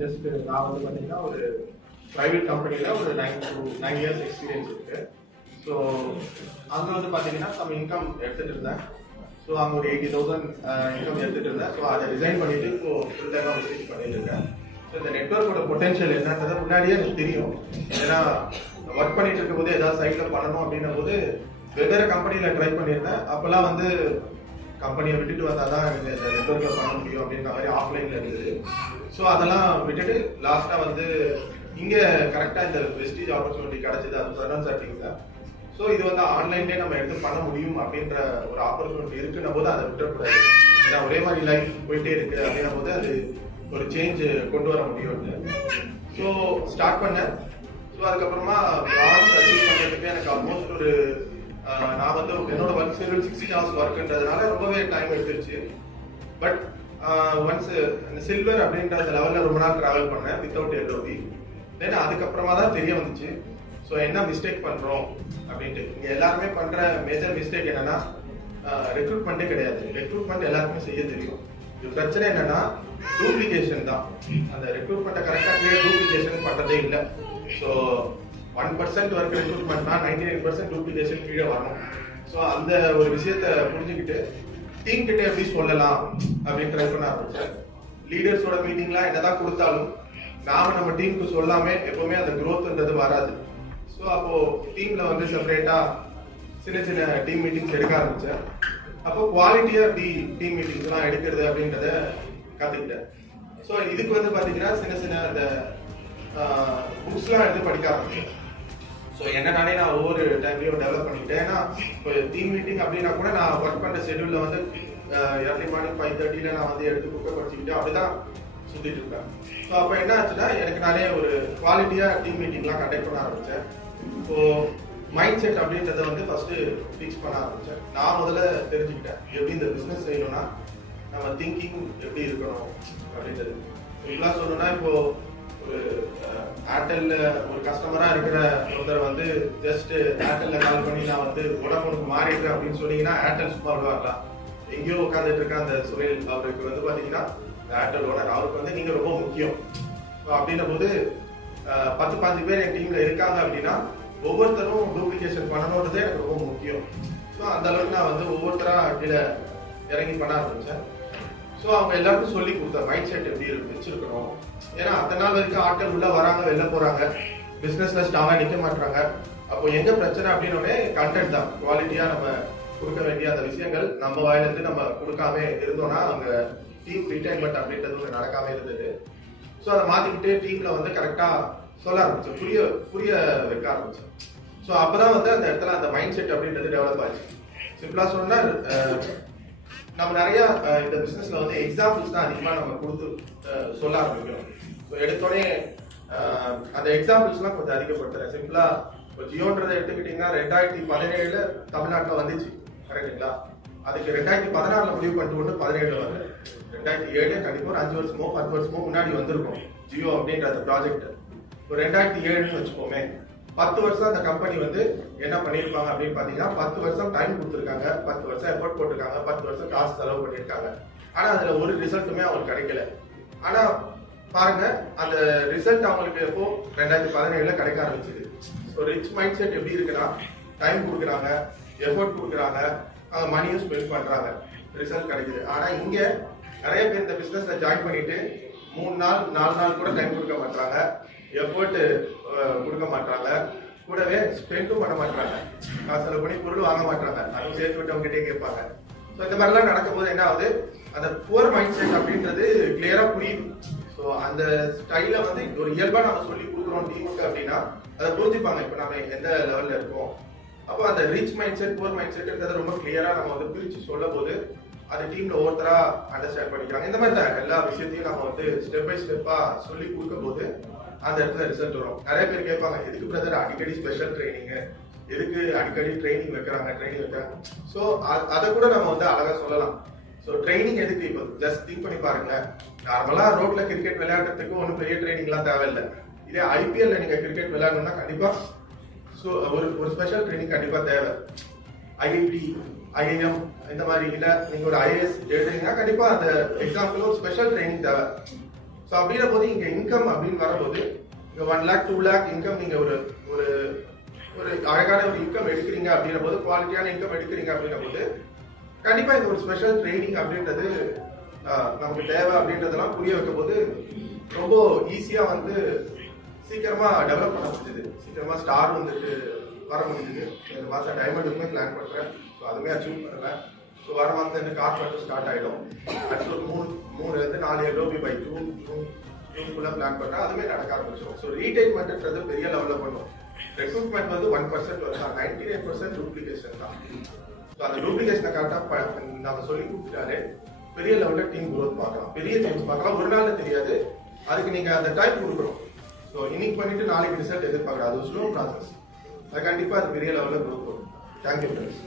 Just நான் வந்து பார்த்தீங்கன்னா ஒரு ப்ரைவேட் கம்பெனியில் ஒரு 9 இயர்ஸ் எக்ஸ்பீரியன்ஸ் இருக்கு. ஸோ அங்கே வந்து பார்த்தீங்கன்னா சம் இன்கம் எடுத்துகிட்டு இருந்தேன். ஸோ அங்கே ஒரு 80,000 இன்கம் எடுத்துகிட்டு இருந்தேன். ஸோ அதை ரிசைன் பண்ணிட்டு இப்போ ஃபுல் டைமாக ஸ்விட்ச் பண்ணிட்டு இருக்கேன். ஸோ இந்த நெட்ஒர்க்கோட பொட்டன்ஷியல் என்னன்றதை முன்னாடியே எனக்கு தெரியும். ஏன்னா ஒர்க் பண்ணிட்டு இருக்கும் போது ஏதாவது சைட்டில் பண்ணணும் அப்படின்னும் போது வெவ்வேறு கம்பெனியில் ட்ரை பண்ணியிருந்தேன். அப்போல்லாம் வந்து கம்பெனியை விட்டுட்டு வந்தால் தான் எனக்கு இந்த நெட்ஒர்க்கில் பண்ண முடியும் அப்படின்ற மாதிரி ஆஃப்லைனில் இருந்தது. ஸோ அதெல்லாம் விட்டுட்டு லாஸ்ட்டாக வந்து இங்கே கரெக்டாக இந்த வெஸ்டீஜ் ஆப்பர்ச்சுனிட்டி கிடச்சிது, அது சடன் சர்டிங்கில். ஸோ இது வந்து ஆன்லைன்லேயே நம்ம எடுத்து பண்ண முடியும் அப்படின்ற ஒரு ஆப்பர்ச்சுனிட்டி இருக்குன்ன போது அதை விட்டுறக்கூடாது. ஏன்னா ஒரே மாதிரி லைஃப் போயிட்டே இருக்கு அப்படின்னும் போது அது ஒரு சேஞ்ச் கொண்டு வர முடியும்னு ஸோ ஸ்டார்ட் பண்ணேன். ஸோ அதுக்கப்புறமா லான்ச் அச்சீவ் பண்ணுறதுக்கு எனக்கு ஆல்மோஸ்ட் ஒரு நான் வந்து என்னோட ஒர்க் ஷெட்யூல் 16 hours ஒர்க்குன்றதுனால ரொம்பவே டைம் எடுத்துருச்சு. பட் ஒன்ஸ் சில்வர் அப்படின்ற அந்த லெவலில் ரொம்ப நாள் ட்ராவல் பண்ணேன் வித்தவுட் எல்ஓபி. தென் அதுக்கப்புறமா தான் தெரிய வந்துச்சு ஸோ என்ன மிஸ்டேக் பண்ணுறோம் அப்படின்ட்டு. இங்கே எல்லாருமே பண்ணுற மேஜர் மிஸ்டேக் என்னன்னா ரெக்ரூட்மெண்ட்டே கிடையாது. ரெக்ரூட்மெண்ட் எல்லாருக்குமே செய்ய தெரியும். இது பிரச்சனை என்னன்னா டூப்ளிகேஷன் தான். அந்த ரெக்ரூட்மெண்ட்டை கரெக்டாக டூப்ளிகேஷன் பண்ணுறதே இல்லை. ஸோ 1% ஒர்க் ரெக்ரூட்மெண்ட்னா 99% டூப்ளிகேஷன் கீழே வரணும். ஸோ அந்த ஒரு விஷயத்தை புரிஞ்சுக்கிட்டு டீம் கிட்ட எப்படி சொல்லலாம் அப்படின்னு ட்ரை பண்ண ஆரம்பிச்சேன். லீடர்ஸோட மீட்டிங்லாம் என்னதான் கொடுத்தாலும் நாம நம்ம டீமுக்கு சொல்லாமே எப்பவுமே அந்த growthன்றது வராது. ஸோ அப்போ டீம்ல வந்து செப்பரேட்டா சின்ன சின்ன டீம் மீட்டிங்ஸ் எடுக்க ஆரம்பிச்சேன். அப்போ குவாலிட்டியா எப்படி டீம் மீட்டிங்ஸ்லாம் எடுக்கிறது அப்படின்றத கத்துக்கிட்டேன். ஸோ இதுக்கு வந்து பாத்தீங்கன்னா சின்ன சின்ன அந்த புக்ஸ்லாம் எடுத்து படிக்க ஆரம்பிச்சேன். ஸோ என்ன நானே நான் ஒவ்வொரு டைம்லையும் டெவலப் பண்ணிக்கிட்டேன். ஏன்னா இப்போ டீம் மீட்டிங் அப்படின்னா கூட நான் ஒர்க் பண்ணுற ஷெட்யூலில் வந்து ஏர்லி மார்னிங் 5:30 நான் வந்து எடுத்து புக்கை படிச்சுக்கிட்டு அப்படிதான் சுற்றிட்டு இருப்பேன். ஸோ அப்போ என்ன ஆச்சுன்னா எனக்கு நானே ஒரு குவாலிட்டியாக டீம் மீட்டிங்லாம் கண்டக்ட் பண்ண ஆரம்பித்தேன். ஸோ மைண்ட் செட் அப்படின்றத வந்து ஃபர்ஸ்ட் ஃபிக்ஸ் பண்ண ஆரம்பித்தேன். நான் முதல்ல தெரிஞ்சுக்கிட்டேன் எப்படி இந்த பிஸ்னஸ் செய்யணும்னா நம்ம திங்கிங் எப்படி இருக்கணும் அப்படின்றது. இப்படிலாம் சொல்லணும்னா இப்போ ஒரு ஏர்டெல்ல ஒரு கஸ்டமரா இருக்கிற ஒருத்தர் வந்து ஜஸ்ட் ஏர்டெல்ல கால் பண்ணி நான் வந்து வோடாஃபோனுக்கு மாறிடுறேன் அப்படின்னு சொன்னீங்கன்னா ஏர்டெல் சும்மா விடுவாங்களா? எங்கேயோ உட்காந்துட்டு இருக்க அந்த சுனில் அவருக்கு வந்து பாத்தீங்கன்னா ஏர்டெல் ஓனர், அவருக்கு வந்து நீங்க ரொம்ப முக்கியம். அப்படின்ற போது 10-15 பேர் என் டீம்ல இருக்காங்க அப்படின்னா ஒவ்வொருத்தரும் டூப்ளிகேஷன் பண்ணணுன்றது எனக்கு ரொம்ப முக்கியம். ஸோ அந்த அளவுக்கு நான் வந்து ஒவ்வொருத்தரா கீழே இறங்கி பண்ண ஆரம்பிச்சேன். ஸோ அவங்க எல்லாருக்கும் சொல்லி கொடுத்த மைண்ட் செட் எப்படி வச்சிருக்கணும். ஏன்னா அத்தனை நாள் வரைக்கும் ஆட்கள் உள்ள வராங்க வெளில போறாங்க, பிசினஸ்ல ஸ்ட்ராங்கா நிக்க மாட்டாங்க. அப்போ எங்க பிரச்சனை அப்படின்னோடனே கண்டென்ட் தான். குவாலிட்டியா நம்ம கொடுக்க வேண்டிய அந்த விஷயங்கள் நம்ம வாயிலிருந்து நம்ம கொடுக்காம இருந்தோம்னா அங்க டீம் ரிட்டைன்மெண்ட் அப்படின்றது ஒன்று நடக்காம இருந்தது. ஸோ அதை மாத்திக்கிட்டு டீம்ல வந்து கரெக்டா சொல்ல ஆரம்பிச்சேன், புரிய வைக்க ஆரம்பிச்சேன். ஸோ அப்பதான் வந்து அந்த இடத்துல அந்த மைண்ட் செட் அப்படின்றது டெவலப் ஆச்சு. சிம்பிளா சொன்னா நம்ம நிறைய இந்த பிசினஸ்ல வந்து எக்ஸாம்பிள்ஸ் தான் அதிகமா நம்ம கொடுத்து சொல்ல ஆரம்பிக்கிறோம். ஸோ எடுத்தோடனே அந்த எக்ஸாம்பிள்ஸ்லாம் கொஞ்சம் அதிகப்படுத்துறேன். சிம்பிளா இப்போ ஜியோன்றதை எடுத்துக்கிட்டீங்கன்னா 2017 தமிழ்நாட்டில் வந்துச்சு, கரெக்டுங்களா? அதுக்கு 2016 முடிவு பண்ணிட்டு கொண்டு 17 வந்து 2007 கண்டிப்பா ஒரு 5 வருஷமோ 10 வருஷமோ முன்னாடி வந்திருக்கும் ஜியோ அப்படின்ற அந்த ப்ராஜெக்ட். ஒரு 2007 வச்சுக்கோமே, 10 வருஷம் அந்த கம்பெனி வந்து என்ன பண்ணிருப்பாங்க அப்படின்னு பாத்தீங்கன்னா 10 வருஷம் டைம் கொடுத்துருக்காங்க, 10 வருஷம் எஃபர்ட் போட்டிருக்காங்க, 10 வருஷம் காசு செலவு பண்ணிருக்காங்க. ஆனா அதுல ஒரு ரிசல்ட்டுமே அவங்களுக்கு கிடைக்கல. ஆனா பாருங்க அந்த ரிசல்ட் அவங்களுக்கு எப்போ 2017 கிடைக்க ஆரம்பிச்சது. ஸோ ரிச் மைண்ட் செட் எப்படி இருக்குன்னா டைம் கொடுக்குறாங்க, எஃபர்ட் கொடுக்குறாங்க, அவங்க மணியும் ஸ்பெண்ட் பண்றாங்க, ரிசல்ட் கிடைக்குது. ஆனா இங்க நிறைய பேர் இந்த பிசினஸ்ல ஜாயின் பண்ணிட்டு 3 நாள் 4 நாள் கூட டைம் கொடுக்க மாட்டாங்க, எஃபர்ட் கொடுக்க மாட்டாங்க, கூடவே ஸ்பெண்டும் பண்ண மாட்டாங்க, காசு செலவு பண்ணி பொருள் வாங்க மாட்டாங்க, அதுவும் சேர்த்து விட்டு அவங்ககிட்டே கேட்பாங்க. ஸோ இந்த மாதிரிலாம் நடக்கும்போது என்ன ஆகுது, அந்த புவர் மைண்ட் செட் அப்படின்றது கிளியரா புரியுது. ஸோ அந்த ஸ்டைல வந்து ஒரு இயல்பா நம்ம சொல்லி கொடுக்குறோம் டீமுக்கு அப்படின்னா அதை புரிஞ்சுப்பாங்க இப்போ நம்ம எந்த லெவல்ல இருக்கோம். அப்போ அந்த rich mind set poor mind செட்ன்றதை ரொம்ப கிளியரா நம்ம வந்து பிரிச்சு சொல்லும் போது அந்த டீம்ல ஒவ்வொருத்தரா அண்டர்ஸ்டாண்ட் பண்ணிக்கிறாங்க. இந்த மாதிரி தான் எல்லா விஷயத்தையும் நம்ம வந்து ஸ்டெப் பை ஸ்டெப்பா சொல்லி கொடுக்கும் போது அந்த இடத்துல ரிசல்ட் வரும். நிறைய பேர் கேட்பாங்க, எதுக்கு பிரதர் அடிக்கடி ஸ்பெஷல் ட்ரைனிங், எதுக்கு அடிக்கடி ட்ரைனிங் வைக்கிறாங்க. ஸோ அதை கூட நம்ம வந்து அழகா சொல்லலாம். ஸோ ட்ரைனிங் எதுக்கு? இப்போ ஜஸ்ட் திங்க் பண்ணி பாருங்க, நார்மலா ரோட்ல கிரிக்கெட் விளையாடுறதுக்கு ஒன்றும் பெரிய ட்ரைனிங்லாம் தேவையில்லை. இதே ஐபிஎல்ல நீங்க கிரிக்கெட் விளையாடணும்னா கண்டிப்பா ஸோ ஒரு ஸ்பெஷல் ட்ரைனிங் கண்டிப்பா தேவை. ஐஐடி ஐஐஎம் இந்த மாதிரி இல்ல நீங்க ஒரு ஐஏஎஸ் எழுதுறீங்கன்னா கண்டிப்பா அந்த எக்ஸாம்பிள் ஒரு ஸ்பெஷல் ட்ரைனிங் தேவை. ஸோ அப்படின்ற போது இங்க இன்கம் அப்படின்னு வரும்போது இங்க 1 lakh 2 lakh இன்கம் நீங்க ஒரு ஒரு ஒரு அழகான ஒரு இன்கம் எடுக்கிறீங்க அப்படின்ற போது, குவாலிட்டியான இன்கம் எடுக்கிறீங்க அப்படின்ற போது கண்டிப்பா இந்த ஒரு ஸ்பெஷல் ட்ரைனிங் அப்படின்றது நமக்கு தேவை அப்படின்றதெல்லாம் புரிய வைக்கும் போது ரொம்ப ஈஸியா வந்து சீக்கிரமா டெவலப் பண்ண முடியுது. சீக்கிரமா ஸ்டார் வந்துட்டு வர முடியுது. இந்த மாசம் டைமண்டுக்குமே பிளான் பண்றேன். ஸோ அதுவுமே அச்சீவ் பண்ணல. ஸோ வர மாதம் இந்த கார் மட்டும் ஸ்டார்ட் ஆயிடும். அடுத்து ஒரு 3 LOB பை ஜூன்குள்ள பிளான் பண்றேன். அதுவுமே நடக்க ஆரம்பிச்சிடும். ஸோ ரீடைன்மெண்ட்ன்றது பெரிய லெவலில் பண்ணும். ரெக்ரூட்மெண்ட் வந்து 1% வருதா, 99% டூப்ளிகேஷன் தான். ஸோ அந்த டூப்ளிகேஷனை கரெக்டாக நம்ம சொல்லி கொடுத்துட்டாலே பெரிய லெவலில் டீம் குரோத் பார்க்கலாம், பெரிய சேஞ்ச் பார்க்கலாம். ஒரு நாள்ல தெரியாது, அதுக்கு நீங்க அந்த டைம் கொடுக்கணும். ஸோ இன்னைக்கு பண்ணிட்டு நாளைக்கு ரிசல்ட் எதிர்பார்க்கலாம். அது ஸ்லோ ப்ராசஸ். அது கண்டிப்பா அது பெரிய லெவலில் குரோத் வரும். Thank you friends.